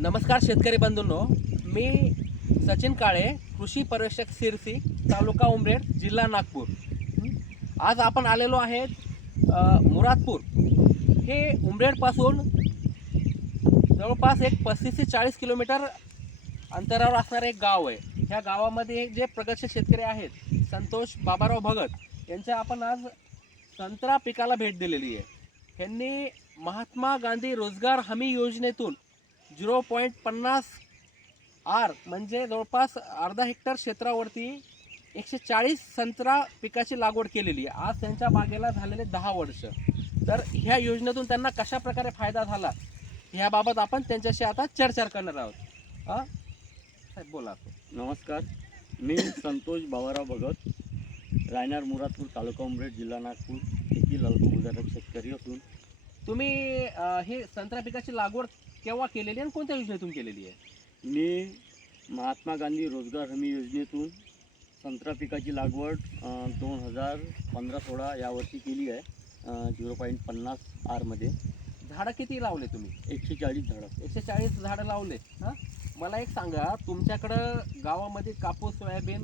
नमस्कार शेतकरी बंधूंनो. मी सचिन काळे कृषी पर्यवेक्षक सिरसी तालुका उमरेड जिल्हा नागपूर. आज आपण आलेलो आहेत मुरादपूर. हे उमरेडपासून जवळपास एक पस्तीस ते चाळीस किलोमीटर अंतरावर असणारं एक गाव आहे. ह्या गावामध्ये जे प्रगतशील शेतकरी आहेत संतोष बाबाराव भगत यांच्या आपण आज संत्रा पिकाला भेट दिलेली आहे. ह्यांनी महात्मा गांधी रोजगार हमी योजनेतून झिरो पॉईंट पन्नास आर म्हणजे जवळपास अर्धा हेक्टर क्षेत्रावरती एकशे चाळीस संत्रा पिकाची लागवड केलेली आहे. आज त्यांच्या बागेला झालेले दहा वर्ष. तर ह्या योजनेतून त्यांना कशा प्रकारे फायदा झाला ह्याबाबत आपण त्यांच्याशी आता चर्चा करणार आहोत. हां? साहेब बोला नमस्कार. मी संतोष बाबाराव भगत रायनार मुरादपूर तालुका उमरेड जिल्हा नागपूर येथील अल्पभूधारक शेतकरी असून. तुम्ही हे संत्रा पिकाची लागवड केव्हा केलेली आणि कोणत्या योजनेतून केलेली आहे? मी महात्मा गांधी रोजगार हमी योजनेतून संत्रा पिकाची लागवड दोन हजार पंधरा सोळा यावर्षी केली आहे झिरो पॉईंट पन्नास आरमध्ये झाडं किती लावले तुम्ही? एकशे चाळीस झाडं. एकशे चाळीस झाडं लावले. हां? मला एक सांगा तुमच्याकडं गावामध्ये कापूस सोयाबीन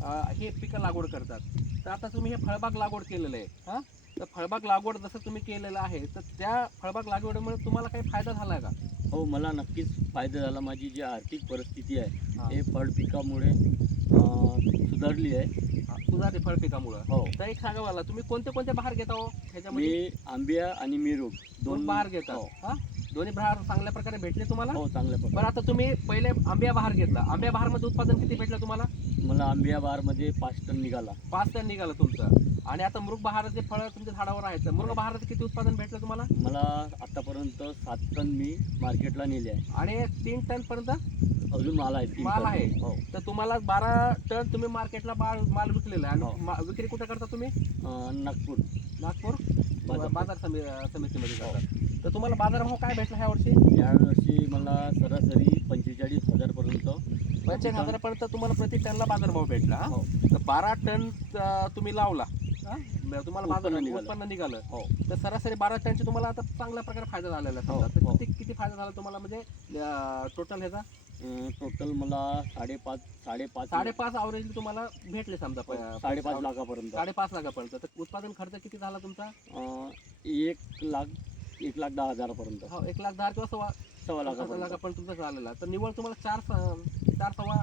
अं, हे पिकं लागवड करतात. तर आता तुम्ही हे फळबाग लागवड केलेलं आहे. हां? तर फळबाग लागवड जसं तुम्ही केलेलं आहे तर त्या फळबाग लागवडीमुळे तुम्हाला काही फायदा झाला का? हो मला नक्कीच फायदा झाला. माझी जी आर्थिक परिस्थिती आहे हां. फळ पिकामुळे सुधारली आहे. सुधारते फळ पिकामुळं. हो. तर एक सांगा मला तुम्ही कोणते कोणते बहार घेता हो? ह्याच्यामध्ये? मी आंबिया आणि मिरूग दोन बहार घेता. हो. हां दोन्ही बहार चांगल्या प्रकारे भेटले तुम्हाला? हो चांगल्या बरं प्रकारे आता तुम्ही पहिले आंब्या बहार घेतला. आंब्या बहारमध्ये उत्पादन किती भेटलं तुम्हाला? मला आंबिया बारमध्ये पाच टन निघाला. पाच टन निघालं तुमचं. आणि आता मृग बहाराचे फळं तुमच्या झाडावर आहेत. मृग बहाराचं किती उत्पादन भेटलं तुम्हाला? मला आतापर्यंत सात टन मी मार्केटला नेले आहे. आणि तीन टन पर्यंत? अजून माल आहे तीन माल टन. आहे. हो. तर तुम्हाला बारा टन तुम्ही मार्केटला माल माल विकलेला आहे. हो. आणि मा- विक्री कुठे करता तुम्ही? अं, नागपूर. नागपूर? बाजार. बाजार समि समितीमध्ये हो. करता. तर तुम्हाला बाजारभाव काय भेटला ह्या वर्षी? यावर्षी मला सरासरी पंचेचाळीस हजारपर्यंत पंचाळीस हजारापर्यंत तुम्हाला प्रति टनला बाजारभाव भेटला. हा? हो तर बारा टन अं, तुम्ही लावला. हा? तुम्हाला बाजार उत्पन्न निघालं. उत्पन्न निघालं. हो. तर सरासरी बारा टनचे तुम्हाला आता चांगल्या प्रकारे फायदा झालेला आहे हो. तर हो. किती किती फायदा झाला तुम्हाला? म्हणजे टोटल ह्याचा? टोटल मला साडेपाच साडेपाच साडेपाच अवरेज तुम्हाला भेटले समजा. प- हो, साडेपाच लाखापर्यंत. साडेपाच लाखापर्यंत. तर उत्पादन खर्च किती झाला तुमचा? अं, एक लाख एक लाख दहा हजारापर्यंत. हो एक लाख दहा किंवा सव्वा सव्वा सव्वा लाखापर्यंत. लाखापर्यंत तुमचा झालेला तर निवळ तुम्हाला चार स- चार सव्वा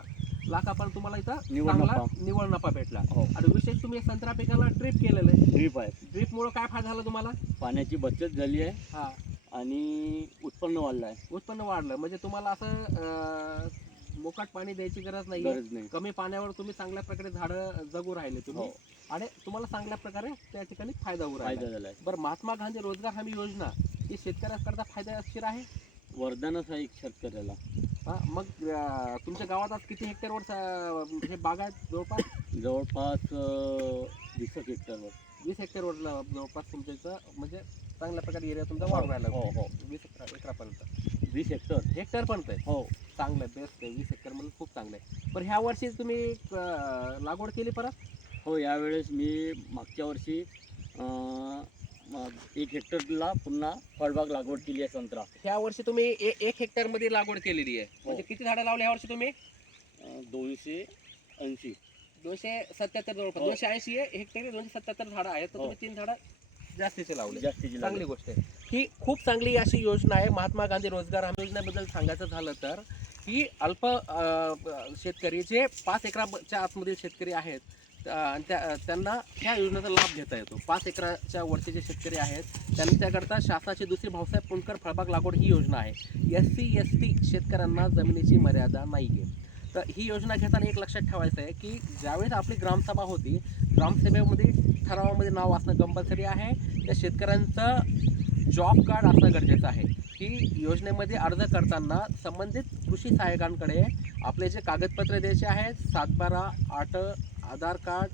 लाखापर्यंत तुम्हाला इथं निव्वळ चांगला नफा. निवळ नफा भेटला. हो. आणि विशेष तुम्ही संत्रा पिकाला ड्रिप केलेलं आहे. ड्रीप आहे. ड्रिपमुळे काय फायदा झाला तुम्हाला? पाण्याची बचत झाली आहे. हा. आणि उत्पन्न वाढलं आहे. उत्पन्न वाढलं. म्हणजे तुम्हाला असं अं, मोकाट पाणी द्यायची गरज नाही गरज नाही. कमी पाण्यावर तुम्ही चांगल्या प्रकारे झाडं जगू राहिले तुम्ही. हो. आणि तुम्हाला चांगल्या प्रकारे त्या ठिकाणी फायदा होऊ राहिला. फायदा बरं महात्मा गांधी रोजगार हमी योजना ही शेतकऱ्याकरता फायदेशीर आहे? वरदानच आहे एक शेतकऱ्याला. हा, मग अं, तुमच्या गावात आज किती हेक्टरवर स- हे बाग आहेत जवळपास? जवळपास अं, वीस एक हेक्टरवर. वीस हेक्टरवर ल- जवळपास तुमच्या इथं म्हणजे चांगल्या प्रकारे एरिया तुमचा हो, वाढ राहिला हो, हो. वीस एकरा एकरापर्यंत. वीस हेक्टर. हेक्टर पर्यंत आहे? हो. चांगलं आहे बेस्ट आहे. वीस म्हणजे खूप चांगलं आहे. बरं ह्या वर्षी तुम्ही अं, लागवड केली परत? हो यावेळेस मी मागच्या वर्षी अं, म- एक हेक्टरला पुन्हा फळबाग लागवड केली आहे संत्रा. ह्या वर्षी तुम्ही ए- एक हेक्टरमध्ये लागवड केलेली आहे. हो. म्हणजे किती झाडं लावली ह्या वर्षी तुम्ही? अं, दोनशे ऐंशी. दोनशे सत्याहत्तर जवळपास हो. दोनशे ऐंशी हेक्टर दोनशे सत्याहत्तर झाडं आहेत. तर हो. तुम्ही तीन झाडं जास्तीचे लावले. जास्तीची चांगली. गोष्ट आहे. ही खूप चांगली अशी योजना आहे. महात्मा गांधी रोजगार हमी योजनेबद्दल सांगायचं झालं तर की अल्प शेतकरी जे पाच एकराच्या आतमधील शेतकरी आहेत त्या त्यांना ह्या योजनेचा लाभ घेता येतो. पाच एकराच्या वरचे जे शेतकरी आहेत त्यांच्याकरता शासनाची दुसरी भाऊसाहेब पुणकर फळबाग लागवड ही योजना आहे. एस सी एस टी शेतकऱ्यांना जमिनीची मर्यादा नाही आहे तर ही योजना घेताना एक लक्षात ठेवायचं आहे की ज्यावेळेस आपली ग्रामसभा होती ग्रामसभेमध्ये ठरावामध्ये नाव असणं कंपल्सरी आहे. त्या शेतकऱ्यांचं जॉब कार्ड असणं गरजेचं आहे. की योजनेमध्ये अर्ज करताना संबंधित कृषी सहाय्यकांकडे आपले जे कागदपत्र द्यायचे आहेत सातबारा आठ आधार कार्ड